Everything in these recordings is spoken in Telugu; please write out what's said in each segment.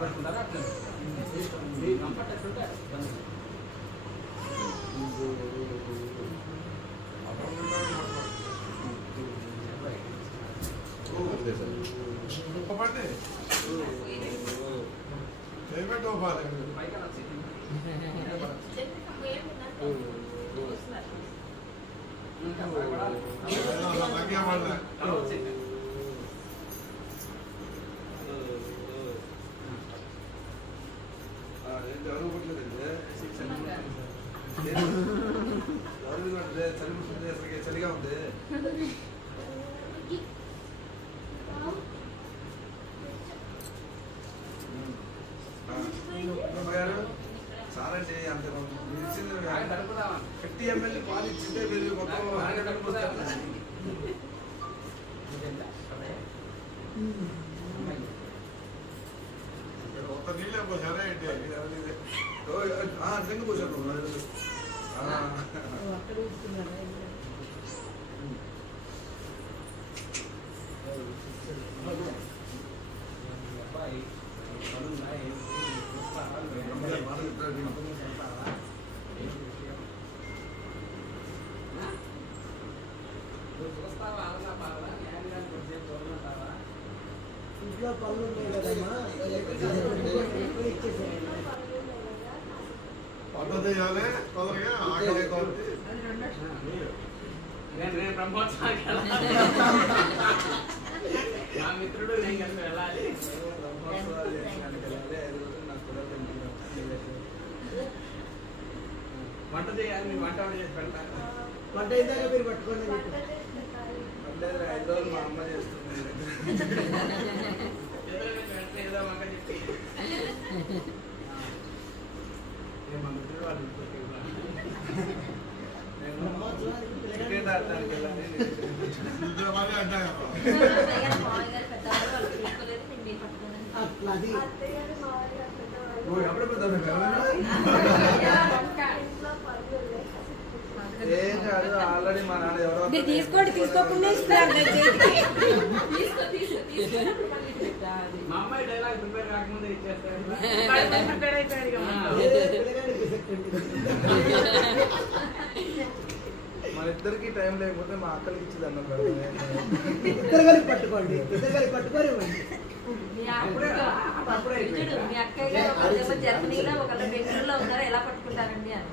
పెట్టుకుంటారా అట్లా మీ కంఫర్ట్ ఎట్లుంటే చలిగా ఉంది చాలా అంటే అంత 50 ml పాలు ఇచ్చింటే మీరు మొత్తం ఒక నీళ్ళే పోసారా ఏంటి నిజంగా పోసాను ఇంట్లో పనులు ఉన్నాయి కదమ్మా పద్ధతి చేయాలి తొందరగా ఆకలి నేను బ్రహ్మోత్సవానికి నా మిత్రుడు నేను కలిసి వెళ్ళాలి వంట చేయాలి మీరు వంట చేసి పెడతాను వంట అయినాక మీరు పట్టుకోండి 5 రోజులు మా అమ్మ చేస్తుంది ఏదో వంట చెప్పి మా మిత్రుడు వాళ్ళు క్రికెట్ ఆడటానికి వెళ్ళాలి అట్లా ఏం కాదు ఆల్రెడీ మా నాన్న ఎవరో తీసుకోండి తీసుకోకుండా మా అమ్మాయి డైలాగ్ ప్రిపేర్ కాకముందే ఇచ్చేస్తారు మన ఇద్దరికి టైం లేకపోతే మా అక్కలకి ఇచ్చింది అన్నం ఇద్దరు కలిపి పట్టుకోండి ఇద్దరు కలిపి పట్టుకోరు మీ అక్కయ్య గారు జర్మనీలో ఒకళ్ళ బెంగళూరులో ఉన్నారు ఎలా పట్టుకుంటారండి అని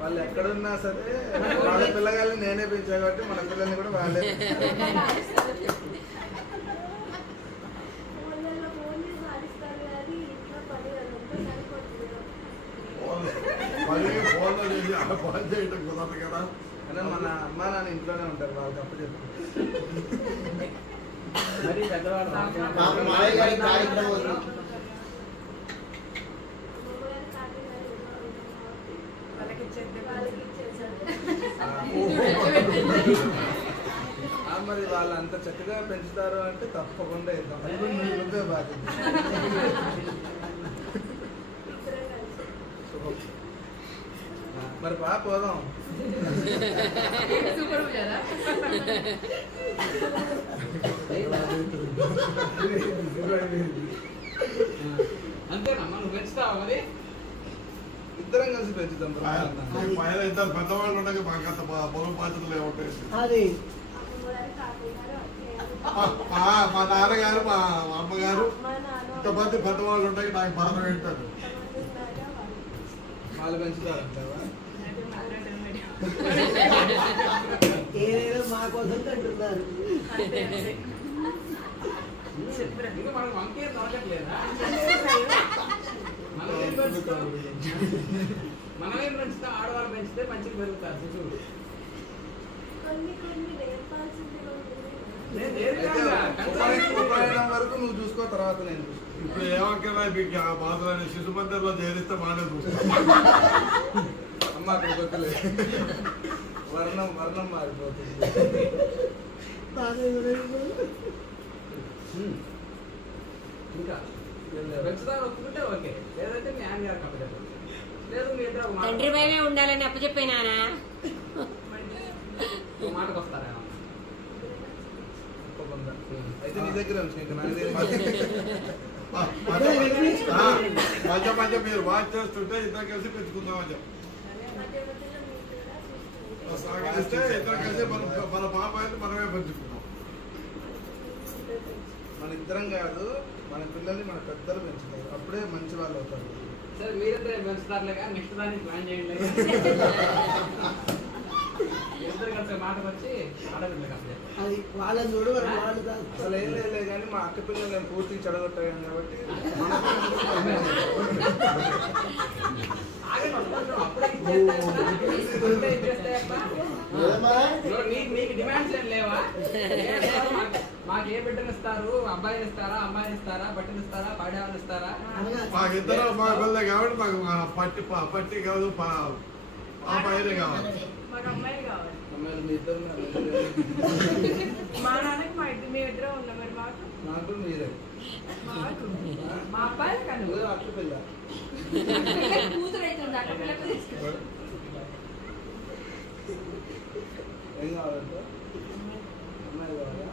వాళ్ళు ఎక్కడున్నా సరే వాళ్ళ పిల్లగాళ్ళని నేనే పెంచా కాబట్టి మన పిల్లల్ని కూడా వాళ్ళే అంటే మన అమ్మ నాన్న ఇంట్లోనే ఉంటారు వాళ్ళకి అప్పు చెప్పి మరి పెద్దవాళ్ళు మరి వాళ్ళు అంత చక్కగా పెంచుతారు అంటే తప్పకుండా ఇద్దాం అది కూడా నువ్వే బాధ్యత మరి బాగా పోదాం అంతేనమ్మా నువ్వు పెంచుతావా మరి ఇద్దరం కలిసి పెంచుతాం పెద్దవాళ్ళు ఉండగా మాకు అంత పొలం బాధ్యతలు ఏముంటాయి అది మా నాన్నగారు మా అమ్మగారు ఇంతమంది పెద్దవాళ్ళు ఉంటాయి నాకు బాధ పెడతారు వాళ్ళు పెంచుతారంటావా ఏదైనా మా కోసం అంటున్నారు ఇంకా మనకు వంకే దొరకట్లేదా మనమేం పెంచుతాం ఆడవాళ్ళు పెంచితే మంచిగా పెరుగుతారు శిశువులు వరకు నువ్వు చూసుకో తర్వాత నేను ఇప్పుడు ఏమక్కర్లా మీకు ఆ బాధలని శిశు మందిరంలో చేరిస్తే బాగానే చూస్తా అమ్మ అక్కడ కొత్తలే వర్ణం మారిపోతుంది ఇంకా పెంచుతారు ఒప్పుకుంటే ఓకే లేదంటే మీ ఆయన గారు కప్పచెప్పండి లేదు మీ ఇద్దరు తండ్రి భయమే ఉండాలని అప్పచెప్పినానా మాటకు వస్తారా ఉందా అయితే నీ దగ్గర ఉంచు నా దగ్గర మధ్య మధ్య మీరు వాచ్ చేస్తుంటే ఇద్దరు కలిసి పెంచుకుందామని చెప్పి సాగరిస్తే ఇద్దరు కలిసి మన పాపాయిని మనమే పెంచుకున్నాం. మన ఇద్దరం కాదు మన పిల్లల్ని మన పెద్దలు పెంచుతారు అప్పుడే మంచి వాళ్ళు అవుతారు. సరే మీరిద్దరే పెంచుతారులే కానీ నెక్స్ట్ దానికి ప్లాన్ చేయండి. ఇద్దరు కలిసి మాటకు వచ్చి ఆడపిల్లకి అసలు అది వాళ్ళని చూడు వాళ్ళు అసలు ఏం లేదు కానీ మా అక్క పిల్లలు నేను పూర్తిగా చెడగొట్టాను కాబట్టి నీకు డిమాండ్స్ ఏం లేవా? మాకు ఏ బిడ్డను ఇస్తారు? అబ్బాయిని ఇస్తారా, అమ్మాయిని ఇస్తారా, బట్టలు ఇస్తారా, పాడేవాళ్ళు ఇస్తారా? మాకిద్దరు మా పిల్లలే కాబట్టి మాకు పట్టి కాదు పాపాయినే కావాలి. మాకు అమ్మాయిలు కావాలి. మీ ఇద్దరు మా నాన్నకి మేము ఇద్దరే ఉన్నాం. మరి మాకు నాకు మీరే మాకు మా అబ్బాయి కను అట్ల పిల్ల కూతురు అవుతుంది అక్కడ పిల్లకు తీసుకు ఏం కావాలంటే అమ్మాయి కావాలా?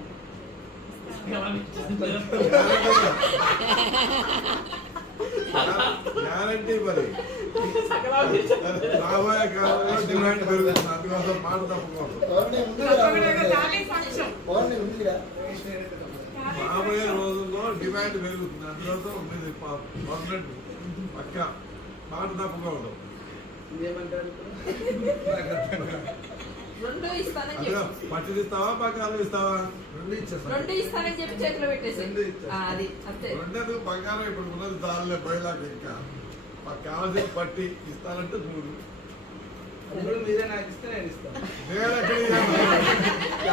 గ్యారంటీ మరి రాబోయే కాలంలో డిమాండ్ పెరుగుతుంది. అందుకోసం మాట తప్పకూడదు. తాతయ్య సాక్ష్యం. రాబోయే రోజుల్లో డిమాండ్ పెరుగుతుంది. అందుకోసం మీరు పర్మనెంట్ పక్క మాట తప్పకూడదు. ఏమంటారు రెండు ఇస్తానని అందులో చెప్పి పట్టిది ఇస్తావా బంగారం ఇస్తావా? రెండు ఇచ్చేస్తాను. రెండు ఇస్తానని చెప్పి చేతిలో పెట్టేసి రెండు ఇచ్చేస్తా. అది అంతే. రెండేది బంగారం ఇప్పుడు ఉన్నది చాలే బయలాగా ఇంకా మాకు కావాల్సిన పట్టి ఇస్తానంటే చూడు. ఇప్పుడు మీరే నాకు ఇస్తే నేను ఇస్తాను. నేను ఎక్కడ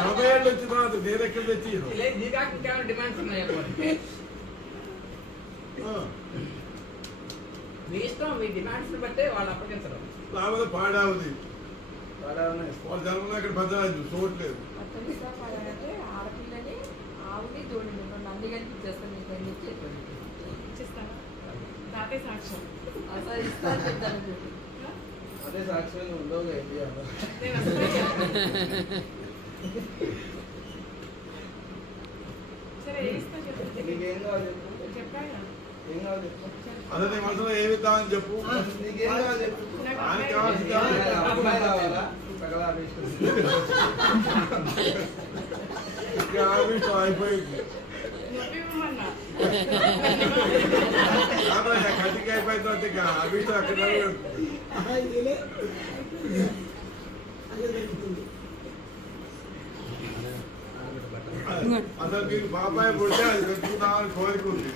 80 ఏళ్ళు వచ్చిన తర్వాత నేను ఎక్కడ తెచ్చి నీకు ఇంకేమైనా డిమాండ్స్ ఉన్నాయా? మీ ఇష్టం, మీ డిమాండ్స్ బట్టే వాళ్ళు అప్పగించడం. లేకపోతే పాడావుది వాడేమన్నా ఇస్తాను. వాళ్ళ జన్మలో ఇక్కడ భద్రాజు చూడలేదు. మొత్తం ఇష్టపడాలంటే ఆడపిల్లని ఆవుని తోడి నంది కనిపించేస్తాను నీకు అని చెప్పి ఇచ్చేస్తాను. తాతయ్య సాక్ష్యం. అసలు ఇస్తాను చెప్తాను చెప్పి అదే సాక్ష్యంగా ఉండవుగా ఇండియాలో. నేను అసలు సరే ఏ ఇస్తా చెప్పు. నీకేం కావాలి చెప్పు. చెప్పాను. ఏం కావాలి చెప్పు. అదే నీ మనసులో ఏమి ఇద్దామని చెప్పు. నీకేం కావాలి చెప్పు. నాకు ఆయనకి అమ్మాయి కావాల్సింది అమ్మాయి కావాలా? సకల ఆవిష్కరణ. ఇంకా ఆవిష్ అయిపోయింది. నొప్పి ఇవ్వమన్నా. కాదయ్యా, కటికి అయిపోయింది. ఇంకా ఆవిష్ అక్కడ అసలు మీకు బాబాయ్ పుడితే అది పెట్టుకుందామని కోరిక ఉంది.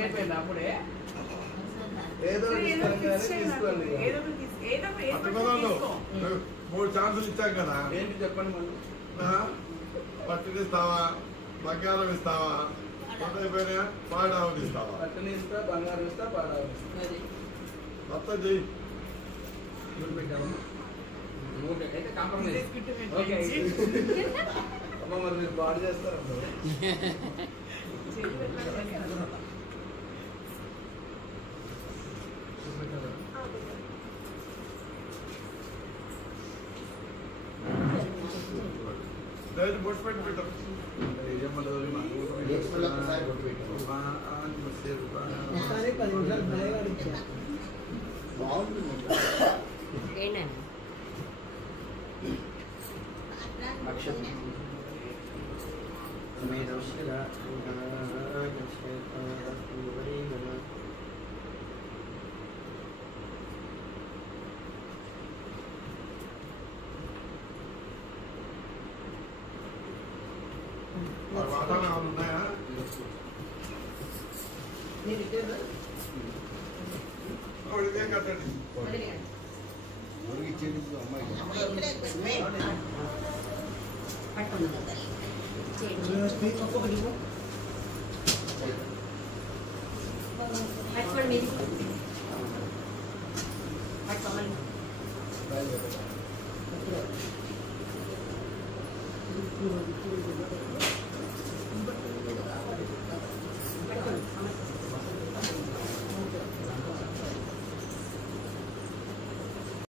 అయిపోయింది అప్పుడే. ఏదో సరే, ఏదో ఇస్తాను ఒకటి కానీ ఇచ్చేయి తీసుకోండి. నాకు. ఏదో ఒకటి తీసుకో. ఏదో ఒకటి పట్టుకోదాను తీసుకో. 3 ఛాన్సులు ఇచ్చాం కదా. ఏంటి చెప్పండి మళ్ళీ. పట్టుని ఇస్తావా, బంగారం ఇస్తావా, అయిపోయినా పాడావుని ఇస్తావా? పట్టుని ఇస్తా, బంగారం ఇస్తా, పాడాలి ఇస్తా. అది మొత్తం చెయ్యి. అయితే కాంప్రమైజ్. Biscuit okay. పెట్టి. అమ్మ మరి మీరు బాగా చేస్తారు చేతులు ఎట్లా చేస్తారు? దయచేసి బొట్టు పెట్టి పెట్టు. కానీ 10 నిమిషాలు భయంగా ఇచ్చారు. ఏంటండి వాతావరణం ఉన్నాయా? ఇదేం కట్టండి. స్పీక్ ఒక్కొక్కటి పట్టుకోండి.